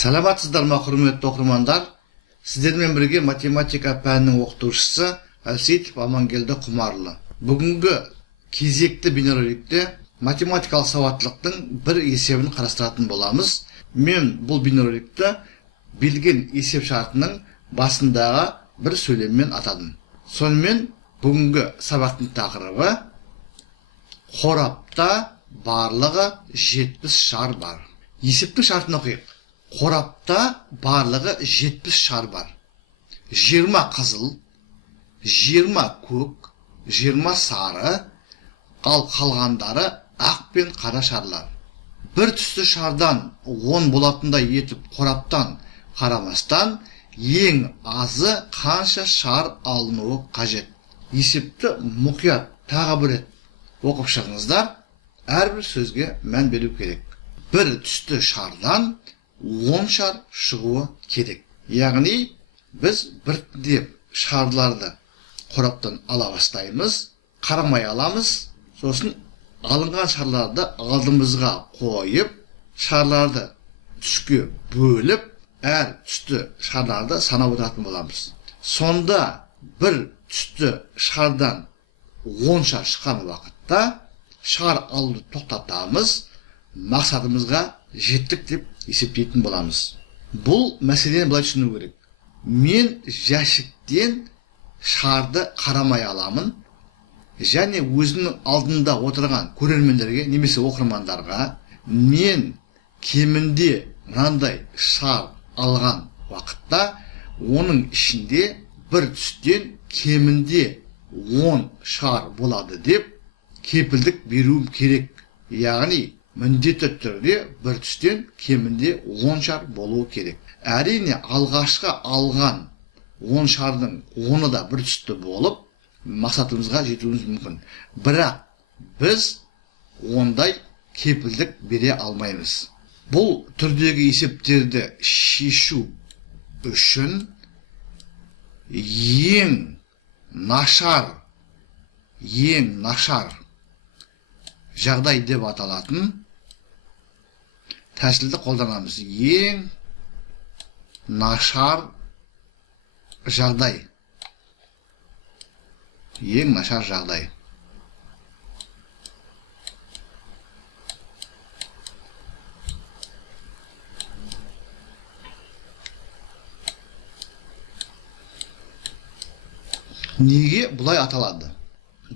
Саламатсыздар ма, құрметті оқырмандар? Сіздермен бірге математика пәнінің оқытушысы Әлсейітов Амангелді Құмарлы. Бүгінгі кезекті бейнероликте математикалық сауаттылықтың бір есебін қарастыратын боламыз. Мен бұл бейнероликті білген есеп шартының басындағы бір сөйлеммен атадым. Сонымен бүгінгі сабақтың тақырыбы қорапта барлығы 70 шар бар. Есептің шартын оқиық. Қорапта барлығы 70 шар бар. 20 қызыл, 20 көк, 20 сары, ал қалғандары ақ пен қара шарлар. Бір түсті шардан 10 болатындай етіп қораптан қарамастан ең азы қанша шар алынуы қажет. Есепті мұқият тағы бір рет оқып шығыңыздар. Әрбір сөзге мән беру керек. Бір түсті шардан 10 шар шығуы керек. Яғни біз біртіндеп шарларды қораптан ала бастаймыз, қарамай аламыз, сосын алынған шарларды алдымызға қойып, шарларды түске бөліп, әр түсті шарларды санап отыратын боламыз. Сонда бір түсті шардан 10 шар шыққан уақытта шар алуды тоқтатамыз, мақсатымызға жеттік деп есептейтін боламыз. Бұл мәселені былай түсіну керек. Мен жәшіктен шарды қарамай аламын, және өзінің алдында отырған көрермендерге немесе оқырмандарға мен кемінде мынандай шар алған уақытта оның ішінде бір түстен кемінде 10 шар болады деп кепілдік беруім керек. Яғни міндетті түрде бір түстен кемінде 10 шар болуы керек. Әрине алғашқы алған 10 шардың 10-ы да бір түсті болып, мақсатымызға жетуіміз мүмкін. Бірақ біз ондай кепілдік бере алмаймыз. Бұл түрдегі есептерді шешу үшін ең нашар жағдай деп аталатын тәсілді қолданамыз. Ең нашар жағдай. Ең нашар жағдай. Неге бұлай аталады?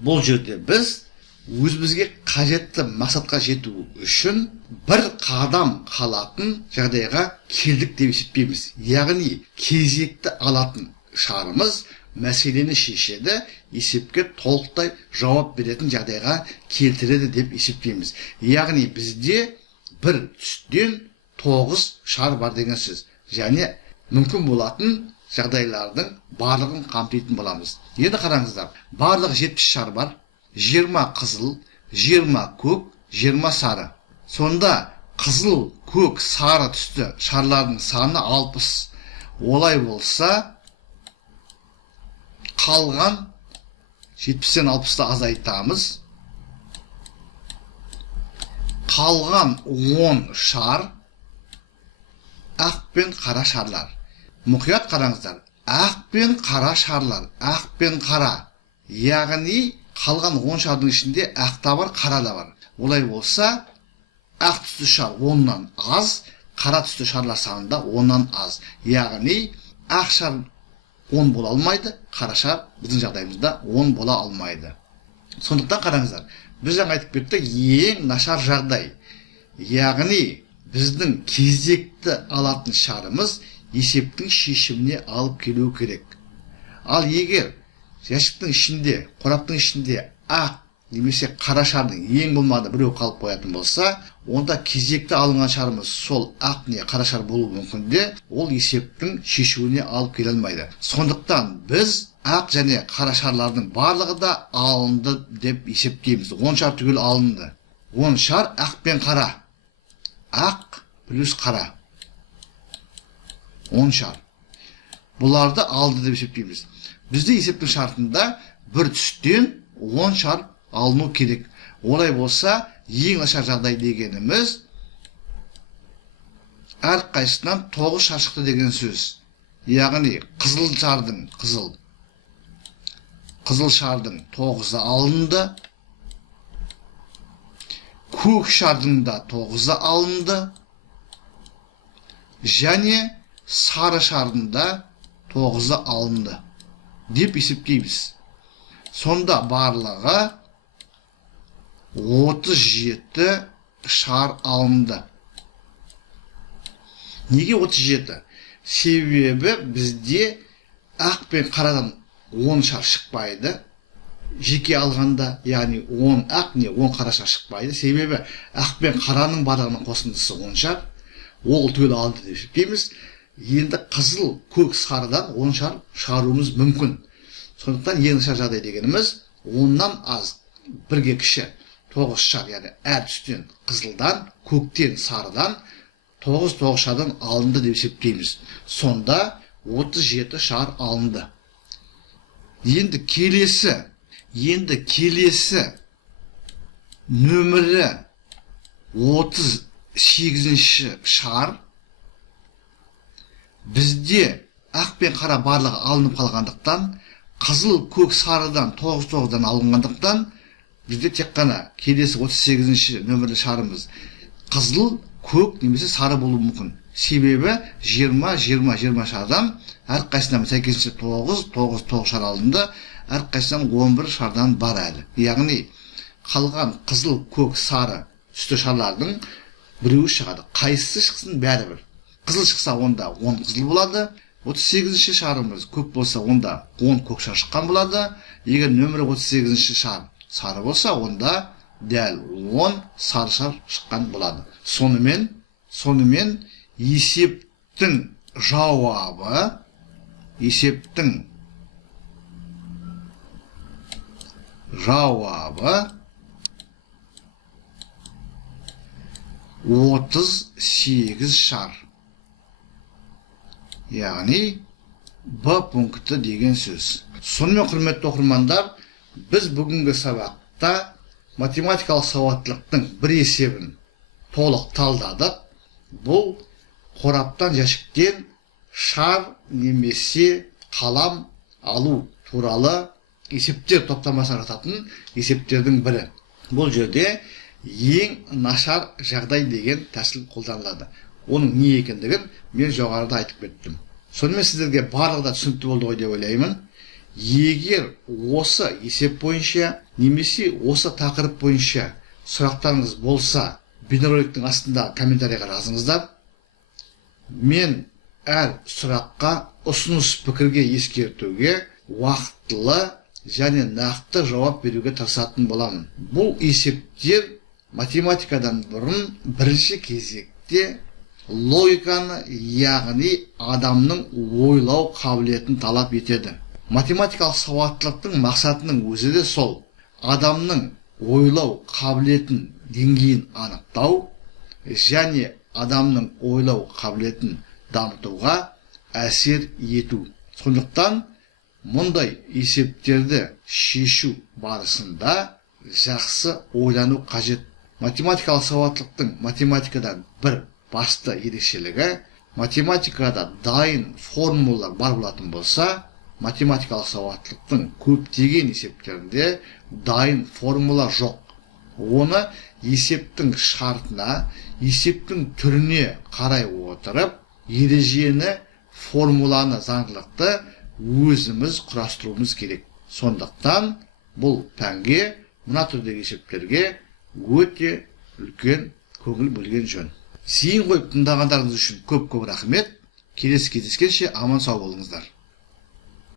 Бұл жерде біз өзімізге қажетті мақсатқа жету үшін бір қадам қалатын жағдайға келдік деп есептейміз. Яғни кезекті алатын шарымыз мәселені шешеді, есепке толықтай жауап беретін жағдайға келтіреді деп есептейміз. Яғни бізде бір түстен 9 шар бар деген сөз. Және мүмкін болатын жағдайлардың барлығын қамтитын боламыз. Енді қараңыздар, барлығы 70 шар бар. 20 қызыл, 20 көк, 20 сары. Сонда қызыл, көк, сары түсті шарлардың саны 60. Олай болса, қалған 70-тен 60-ты азайтамыз. Қалған 10 шар ақ пен қара шарлар. Мұқият қараңыздар. Ақ пен қара шарлар, ақ пен қара. Яғни қалған 10 шардың ішінде ақ та бар, қара да бар. Олай болса, ақ түсті шар 10-нан аз, қара түсті шарлар санында 10-нан аз. Яғни ақ шар 10 бола алмайды, қара шар біздің жағдайымызда 10 бола алмайды. Сондықтан қараңыздар, біз жаңа айтып кеттік, ең нашар жағдай. Яғни біздің кезекті алатын шарымыз есептің шешіміне алып келу керек. Ал егер жәшіктің ішінде, қораптың ішінде ақ немесе қара шардың ең болмады біреу қалып қоятын болса, онда кезекті алынған шарымыз сол ақ не қара шар болуы мүмкін де, ол есептің шешуіне алып келе алмайды. Сондықтан біз ақ және қара шарлардың барлығы да алынды деп есептейміз. 10 шар түгел алынды. 10 шар ақ пен қара. Ақ плюс қара. 10 шар. Бұларды алды деп есептейміз. Бізде есептің шартында бір түстен 10 шар алыну керек. Олай болса, ең нашар жағдай дегеніміз әрқайсысынан 9 шар шықты деген сөз. Яғни қызыл шардың 9-ы алынды. Көк шардың да 9-ы алынды. Және сары шардың да 9-ы алынды деп есептейміз. Сонда барлығы 37 шар алынды. Неге 37? Себебі бізде ақ пен қарадан 10 шар шықпайды. Жеке алғанда, яғни 10 ақ не 10 қара шар шықпайды. Себебі ақ пен қараның барлығының қосындысы 10 шар. Ол түгел алынды деп есептейміз. Енді қызыл, көк, сарыдан 10 шар шығаруымыз мүмкін. Сондықтан ең нашар жағдай дегеніміз 10-нан аз, бірге кіші 9 шар, яғни әр түстен қызылдан, көктен, сарыдан 9 шардан алынды деп есептейміз. Сонда 37 шар алынды. Енді келесі нөмірі 38 шар. Бізде ақ пен қара барлығы алынып қалғандықтан, қызыл, көк, сарыдан 9-9-дан алынғандықтан, бізде тек қана келесі 38 нөмірлі шарымыз қызыл, көк немесе сары болуы мүмкін. Себебі 20 шардан әрқайсынан сәйкесінше 9 шар алынды, әрқайсынан 11 шардан бар әлі. Яғни қалған қызыл, көк, сары түсті шарлардың біреуі шығады. Қайсысы шықсын бәрібір. Қызыл шықса онда 10 қызыл болады. 38 шарымыз көк болса онда 10 көк шар шыққан болады. Егер нөмірі 38 шар сары болса онда дәл 10 сары шар шыққан болады. Сонымен есептің жауабы 38 шар. Яғни Б пункті деген сөз. Сонымен құрметті оқырмандар, біз бүгінгі сабақта математикалық сауаттылықтың бір есебін толық талдадық. Бұл қораптан, жәшіктен шар немесе қалам алу туралы есептер топтамасына жататын есептердің бірі. Бұл жерде ең нашар жағдай деген тәсіл қолданылады. Оның не екендігін мен жоғарыда айтып кеттім. Сонымен сіздерге барлығы да түсінікті болды ғой деп ойлаймын. Егер осы есеп бойынша немесе осы тақырып бойынша сұрақтарыңыз болса, бейнероликтің астында комментарийға жазыңыздар. Мен әр сұраққа ұсыныс пікірге ескертуге уақытылы және нақты жауап беруге тырысатын боламын. Бұл есептер математикадан бұрын бірінші кезекте логиканы, яғни адамның ойлау қабілетін талап етеді. Математикалық сауаттылықтың мақсатының өзі де сол. Адамның ойлау қабілетін деңгейін анықтау және адамның ойлау қабілетін дамытуға әсер ету. Сондықтан мұндай есептерді шешу барысында жақсы ойлану қажет. Математикалық сауаттылықтың математикадан бір басты ерекшелігі, математикада дайын формулалар бар болатын болса, математикалық сауаттылықтың көптеген есептерінде дайын формула жоқ. Оны есептің шартына, есептің түріне қарай отырып, ережені, формуланы, заңдылықты өзіміз құрастыруымыз керек. Сондықтан бұл пәнге, мына түрдегі есептерге өте үлкен көңіл бөлген жөн. Зейін қойып тыңдағандарыңыз үшін көп рахмет. Келесі кездескенше аман сау болыңыздар.